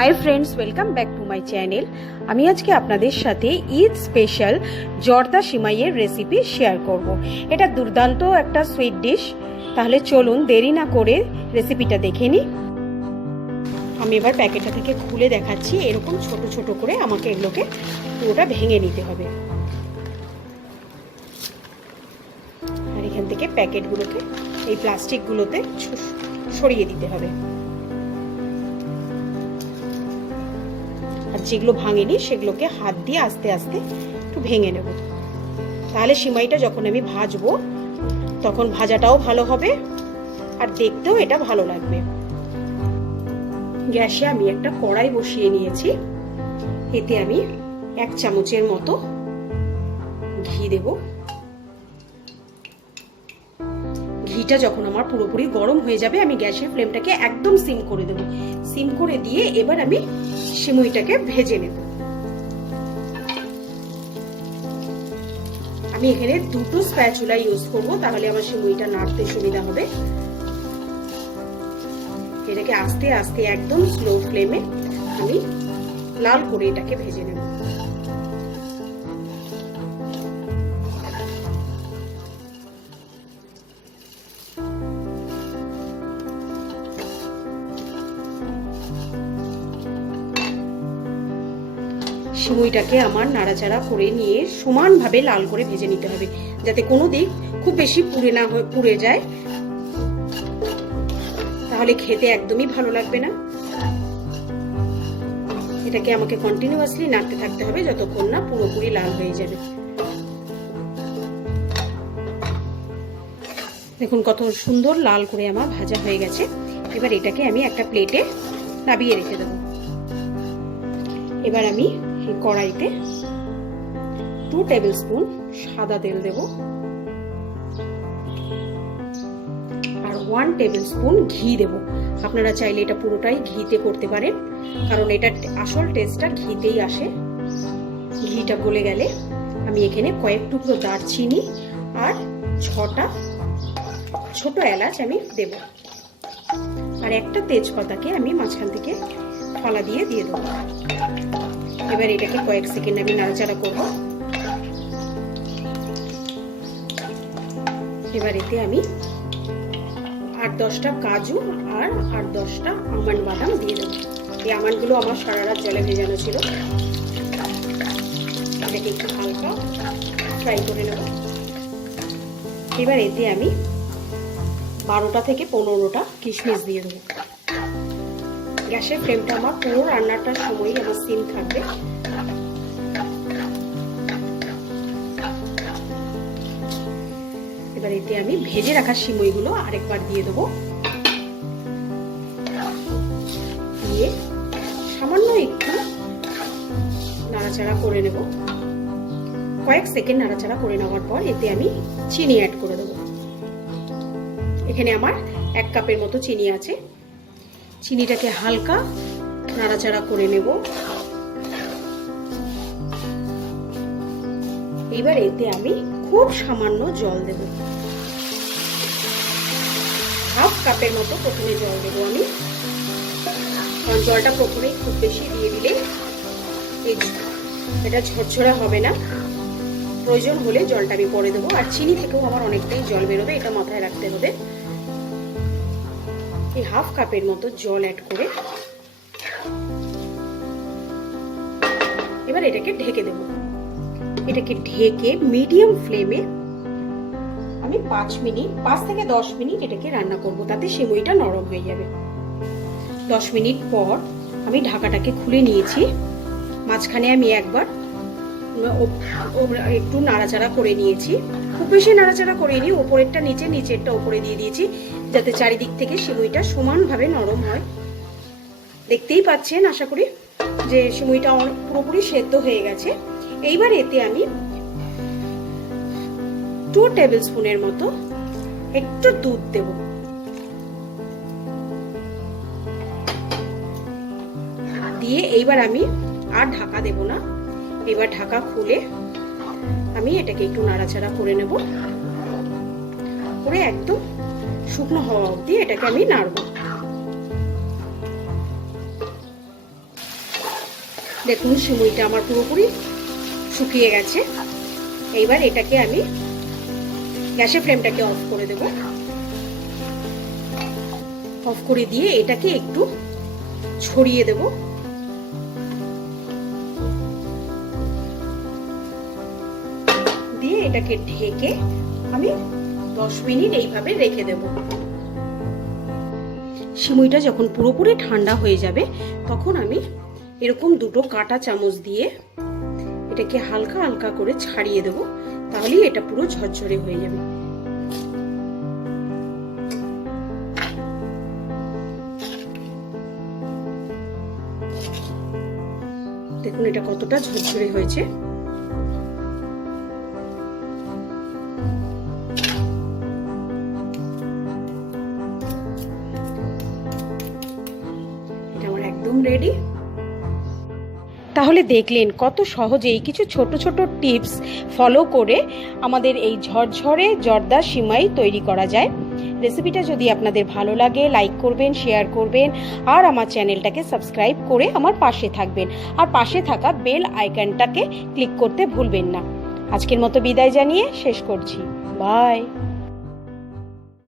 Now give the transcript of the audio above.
Hi friends, welcome back to my channel. আমি আজকে আপনাদের সাথে ঈদ স্পেশাল জর্দা সিমাইয়ের রেসিপি শেয়ার করব। এটা দুর্দান্ত একটা সুইট ডিশ। তাহলে চলুন দেরি না করে রেসিপিটা দেখে নিই। আমি এবার প্যাকেটটা থেকে খুলে দেখাচ্ছি। এরকম ছোট ছোট করে আমাকে এগুলোকে পুরোটা ভেঙে নিতে হবে। আর এখান থেকে প্যাকেটগুলোকে এই প্লাস্টিকগুলোতে সরিয়ে দিতে হবে। আর যেগুলো ভাঙেনি সেগুলোকে হাত দিয়ে আস্তে আস্তে একটু ভেঙে নেব। তাহলে সিমাইটা যখন আমি ভাজবো তখন ভাজাটাও ভালো হবে আর দেখতেও এটা ভালো লাগবে। গ্যাসে আমি একটা কড়াই বসিয়ে নিয়েছি। এতে আমি 1 চামচের মতো ঘি দেব। ঘিটা যখন আমার পুরোপুরি গরম হয়ে যাবে আমি গ্যাসের ফ্লেমটাকে একদম সিম করে দেব। সিম করে দিয়ে এবার আমি সিমুইটাকে ভেজে নেব। আমি এখানে দুটো স্প্যাচুলা ইউজ করব, তাহলে আমার সিমুইটা নাড়তে সুবিধা হবে। এটাকে আস্তে আস্তে একদম স্লো ফ্লেমে আমি লাল করে এটাকে ভেজে নেব। সিমুইটাকে আমার নাড়াচাড়া করে নিয়ে সমানভাবে লাল করে ভেজে নিতে হবে, যাতে কোনো দিক খুব বেশি পুড়ে যায়, তাহলে খেতে একদমই ভালো লাগবে না। এটাকে আমাকে কন্টিনিউয়াসলি নাড়তে থাকতে হবে যতক্ষণ না পুরোপুরি লাল হয়ে যাবে। দেখুন কত সুন্দর লাল করে আমার ভাজা হয়ে গেছে। এবার এটাকে আমি একটা প্লেটে নামিয়ে রেখে দেবো। এবার আমি এই কড়াইতে 2 টেবিল স্পুন সাদা তেল দেব আর 1 টেবিল স্পুন ঘি দেব। আপনারা চাইলে এটা পুরোটাই ঘিতে করতে পারেন, কারণ এটা আসল টেস্টটা ঘিতেই আসে। ঘিটা গলে গেলে আমি এখানে কয়েক টুকরো দারচিনি আর 6টা ছোট এলাচ আমি দেব। আর একটা তেজপাতাকে আমি মাঝখান থেকে ফালা দিয়ে দেবো। এবার এটাকে কয়েক সেকেন্ড আমি নাড়াচাড়া করব। এবার এতে আমি 8-10টা কাজু আর 8-10টা আমন্ড বাদাম দিয়ে দেবো। এই আমন্ডগুলো আমার সারা রাত জলে ভেজানো ছিল। এটাকে একটু হালকা ফ্রাই করে নেব। এবার এতে আমি 12টা থেকে 15টা কিশমিশ দিয়ে দেবো। গ্যাসের ফ্লেমটা আমার পুরো রান্নাটার সময় আমার সিম থাকবে। এবার এতে আমি ভেজে রাখা সিমইগুলো আরেকবার দিয়ে দেবো। দিয়ে সামান্য একটু নাড়াচাড়া করে নেব। কয়েক সেকেন্ড নাড়াচাড়া করে নেওয়ার পর এতে আমি চিনি অ্যাড করে দেবো। এখানে আমার 1 কাপের মতো চিনি আছে। চিনিটাকে হালকা নাড়াচাড়া করে নেব। এবার এতে আমি খুব সামান্য জল দেব। 1/2 কাপের মতো প্রথমে জল দেব আমি, কারণ জলটা প্রথমে খুব বেশি দিয়ে দিলে এটা ঝরঝরা হবে না। প্রয়োজন হলে জলটা আমি পরে দেবো। আর চিনি থেকেও আমার অনেকটাই জল বেরোবে, এটা মাথায় রাখতে হবে। এই 1/2 কাপের মতো জল অ্যাড করে এবার এটাকে ঢেকে দেব। এটাকে ঢেকে মিডিয়াম ফ্লেমে আমি 5 থেকে 10 মিনিট এটাকে রান্না করব, তাতে সিমইটা নরম হয়ে যাবে। 10 মিনিট পর আমি ঢাকাটাকে খুলে নিয়েছি। মাঝখানে আমি একবার একটু নাড়াচাড়া করে নিয়েছি। খুব বেশি নাড়াচাড়া করিনি, ওপরেরটা নিচে, নিচেরটা ওপরে দিয়ে দিয়েছি, যাতে চারিদিক থেকে সিমইটা সমানভাবে নরম হয়। দেখতেই পাচ্ছেন আশা করি যে সিমইটা পুরোপুরি সেদ্ধ হয়ে গেছে। এইবার এতে আমি 2 টেবিল স্পুনের মতো একটু দুধ দেব। দিয়ে এইবার আমি আর ঢাকা দেব না। এবার ঢাকা খুলে আমি এটাকে একটু নাড়াচাড়া করে নেব। করে একদম শুকনো হওয়া অবধি এটাকে আমি নাড়ব। দেখুন সিমুইটা আমার পুরোপুরি শুকিয়ে গেছে। এইবার এটাকে আমি গ্যাসের ফ্লেমটাকে অফ করে দেব। অফ করে দিয়ে এটাকে একটু ছড়িয়ে দেব। দিয়ে এটাকে ঢেকে আমি 10 মিনিট এইভাবে রেখে দেব। সিমুইটা যখন পুরোপুরি ঠান্ডা হয়ে যাবে তখন আমি এরকম দুটো কাঁটা চামচ দিয়ে এটাকে হালকা হালকা করে ছাড়িয়ে দেব, তাহলেই এটা পুরো ঝরঝরে হয়ে যাবে। দেখুন এটা কতটা ঝরঝরে হয়েছে। এটা আমার একদম রেডি। তাহলে দেখলেন কত সহজেই কিছু ছোট ছোট টিপস ফলো করে আমাদের এই ঝরঝরে জর্দা সিমাই তৈরি করা যায়। রেসিপিটা যদি আপনাদের ভালো লাগে লাইক করবেন, শেয়ার করবেন আর আমার চ্যানেলটাকে সাবস্ক্রাইব করে আমার পাশে থাকবেন। আর পাশে থাকা বেল আইকনটাকে ক্লিক করতে ভুলবেন না। আজকের মতো বিদায় জানিয়ে শেষ করছি। বাই।